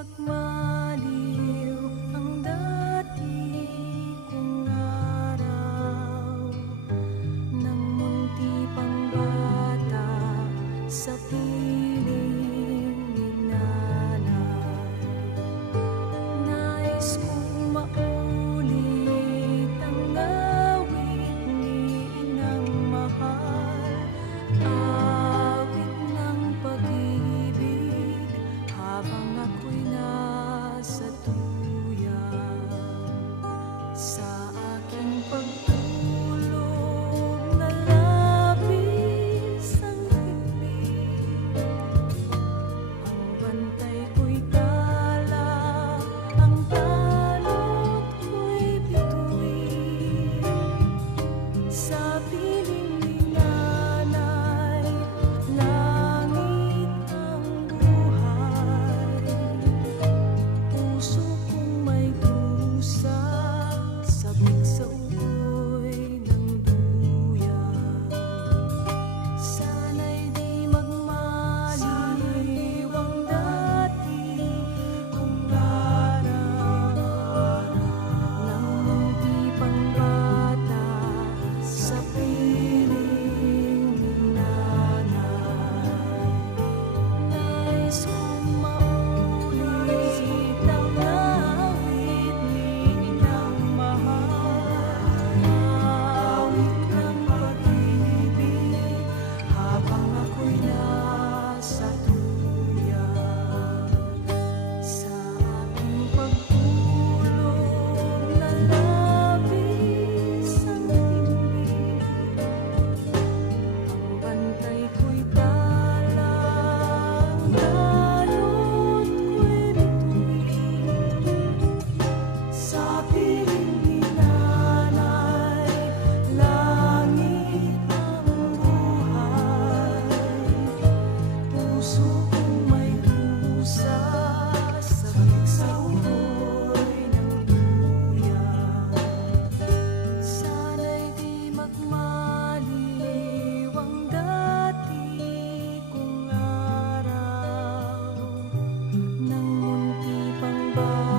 magmaliw ang dati kong araw, nang munti pang bata sa piling ni nanay. Nais kong maulit ang awit ni inang mahal, awit ng pag-ibig habang ako'y nasa tuyan. Sa aking pagtulog na labis ang himig, ang bantay ko'y tala, ang talot ko'y bituin. Sa piling ni nanay, langit ang buhay. Puso kong may dusa, sabik sa ugoy ng duyan. Sana'y di magmaliw ang dati kong araw, nang munti pang bata sa piling ni nanay. Nais kong maulit ang awit ni inang mahal, awit ng pag-ibig habang ako'y nasa tuyan. Sa aking pagtulog na labis ang himig, ang bantay ko'y tala, ang dalot ko'y bituin. Sa piling ni nanay, langit ang buhay. Puso kong may dusa, sabik sa ugoy ng duyan. Sana'y di magmaliw ang dati kong araw, nang munti pang bata